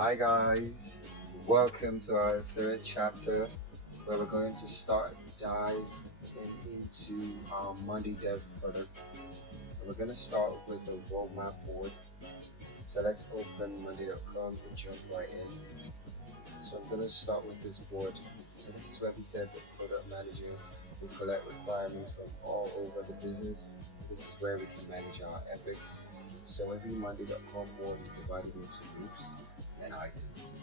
Hi guys, welcome to our third chapter where we're going to start into our Monday Dev products. And we're going to start with the roadmap board. So let's open monday.com and jump right in. So I'm going to start with this board. And this is where we said the product manager will collect requirements from all over the business. This is where we can manage our epics. So every monday.com board is divided into groups and items,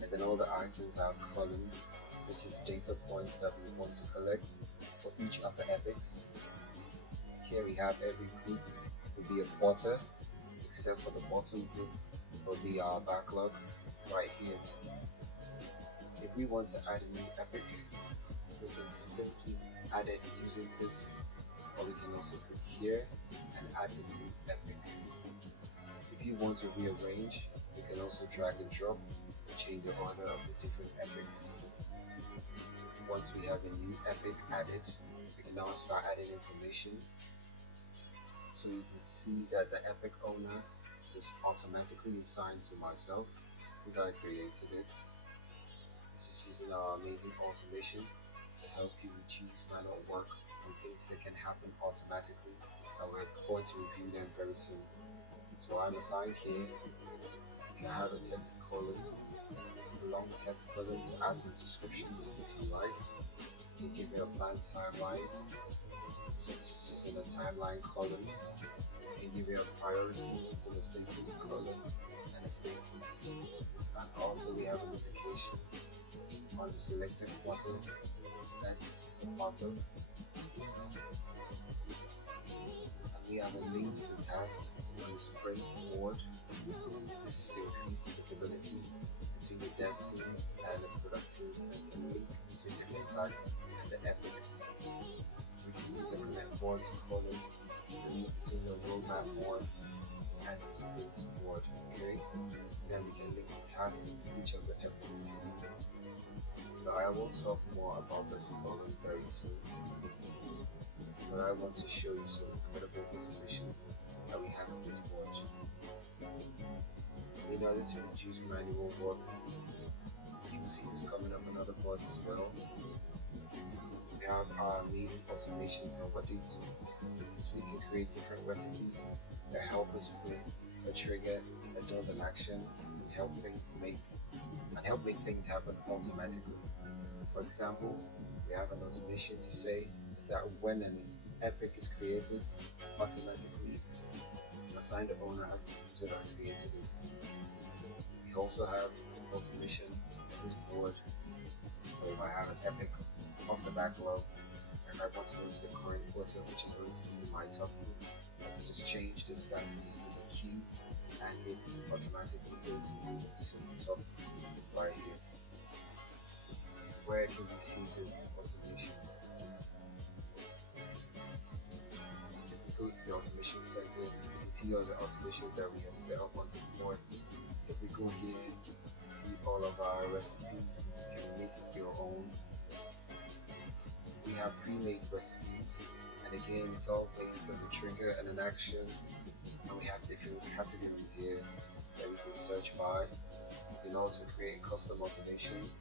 and then all the items have columns, which is data points that we want to collect for each of the epics. Here we have every group will be a quarter, except for the bottom group will be our backlog right here. If we want to add a new epic, we can simply add it using this, or we can also click here and add the new epic. If you want to rearrange, you can also drag and drop and change the order of the different epics. Once we have a new epic added, we can now start adding information. So you can see that the epic owner is automatically assigned to myself since I created it. This is using our amazing automation to help you reduce manual work on things that can happen automatically, and we're going to review them very soon. So I'm assigned here. You can have a text column, a long text column to add some descriptions if you like. You can give it a planned timeline. So this is using a timeline column. You can give it a priority using a status column and a status. And also we have an indication on the selected quarter that this is a part of. And we have a link to the task on the sprint board. This is to increase visibility between the dev teams and the product teams, and to link between different tags and the epics. We can use a connect boards column to link between the roadmap board and the sprint board. Okay, then we can link the tasks to each of the epics. So I will talk more about this column very soon, but I want to show you some incredible automations that we have on this board. In order to reduce manual work, you will see this coming up on other boards as well. We have our amazing automations, and what they do is we can create different recipes that help us with a trigger that does an action and help make things happen automatically. For example, we have an automation to say that when an epic is created, automatically assign the owner as the user that created it. We also have automation on this board. So if I have an epic off the backlog and I want to go to the current quarter, which is going to be my top group, I can just change the status to the queue and it's automatically going to move it to the top right here. Where can we see these automations? Go to the automation center, you can see all the automations that we have set up on the board. If we go here, you see all of our recipes. You can make your own. We have pre-made recipes, and again it's all based on a trigger and an action, and we have different categories here that we can search by. You can also create custom automations.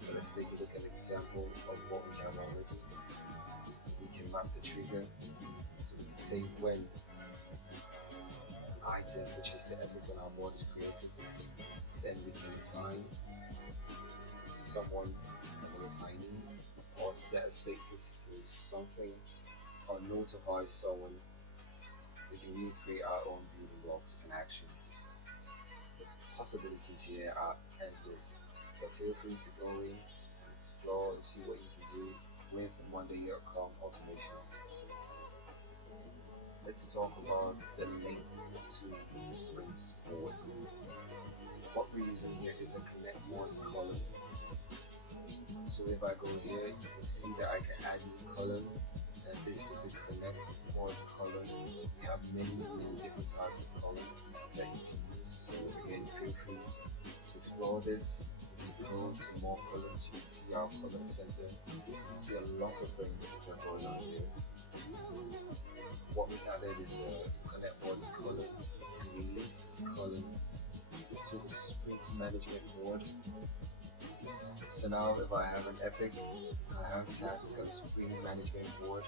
So let's take a look at an example of what we have already. We can map the trigger. So we can say when an item, which is the epic on our board, is created, then we can assign someone as an assignee, or set a status to something, or notify someone. We can really create our own building blocks and actions. The possibilities here are endless, so feel free to go in and explore and see what you can do with monday.com automations. Let's talk about the link to the sprints board. What we're using here is a connect boards column. So if I go here, you can see that I can add new column, and this is a connect boards column. We have many different types of columns that you can use. So again, feel free to explore this. If you go to more columns, you can see our column center. You can see a lot of things that are going on here. What we added is a connect boards column, and we linked this column to the sprint management board. So now if I have an epic, I have task on sprint management board,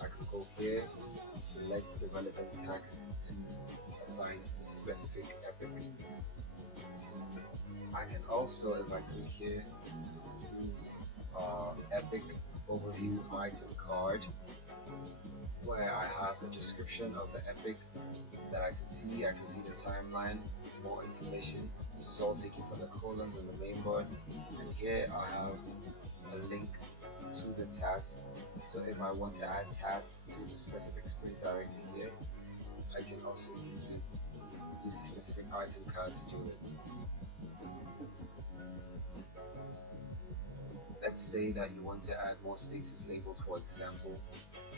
I can go here, select the relevant task to assign to the specific epic. I can also, if I click here, use epic overview item card, where I have a description of the epic that I can see. I can see the timeline, more information. This is all taken from the columns on the main board, and here I have a link to the task. So if I want to add task to the specific sprint directly here, I can also use the specific item card to do it. Let's say that you want to add more status labels, for example,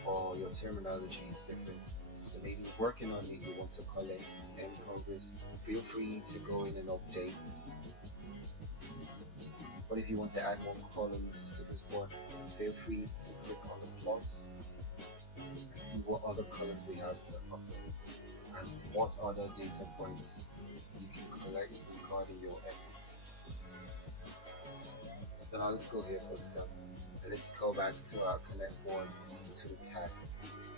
or your terminology is different. So maybe working on it, you want to call it in progress. Feel free to go in and update. But if you want to add more columns to this board, feel free to click on the plus and see what other columns we have to offer and what other data points you can collect regarding your epics. So now let's go here, for example, and let's go back to our connect boards to the task.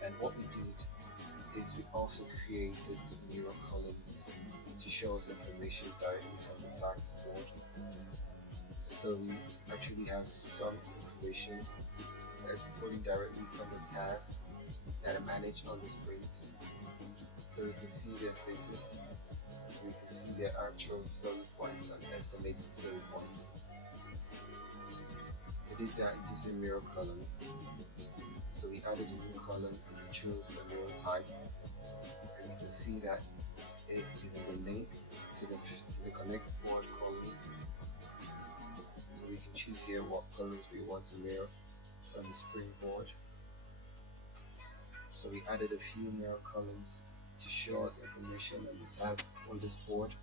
And what we did is we also created mirror columns to show us information directly from the task board. So we actually have some information that is pulling directly from the task that are managed on the sprint. So we can see their status, we can see their actual story points and estimated story points. We did that using mirror column. So we added a new column and we chose the mirror type, and you can see that it is in the link to the connect board column. And we can choose here what columns we want to mirror from the sprint board. So we added a few mirror columns to show us information on the task on this board.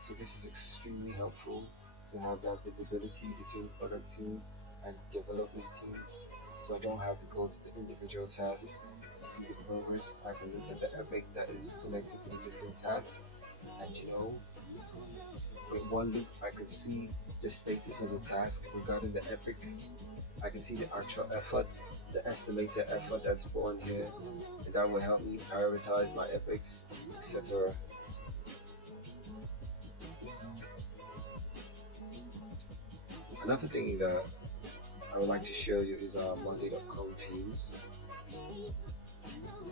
So this is extremely helpful to have that visibility between product teams and development teams, so I don't have to go to the individual task to see the progress. I can look at the epic that is connected to the different tasks, and with one look I can see the status of the task regarding the epic. I can see the actual effort, the estimated effort that's put on here, and that will help me prioritize my epics, etc. Another thing that I would like to show you is our Monday.com views.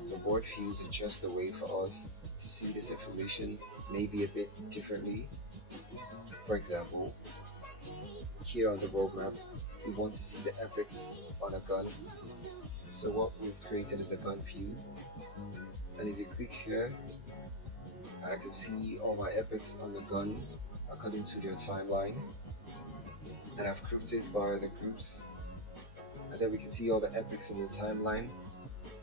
So board views are just a way for us to see this information maybe a bit differently. For example, here on the roadmap, we want to see the epics on a gun. So what we've created is a gun view, and if you click here, I can see all my epics on the gun according to their timeline, and I've grouped it by the groups, and then we can see all the epics in the timeline.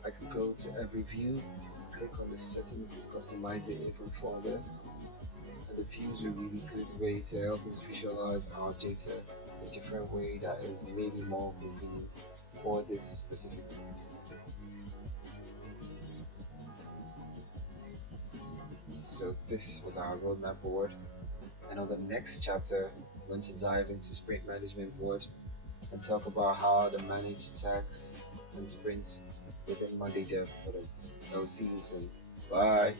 I could go to every view, click on the settings to customize it even further, and the views are a really good way to help us visualize our data in a different way that is maybe more convenient for this specific thing. So this was our roadmap board, and on the next chapter we're going to dive into sprint management board and talk about how to manage tasks and sprints within Monday Dev products. So see you soon. Bye.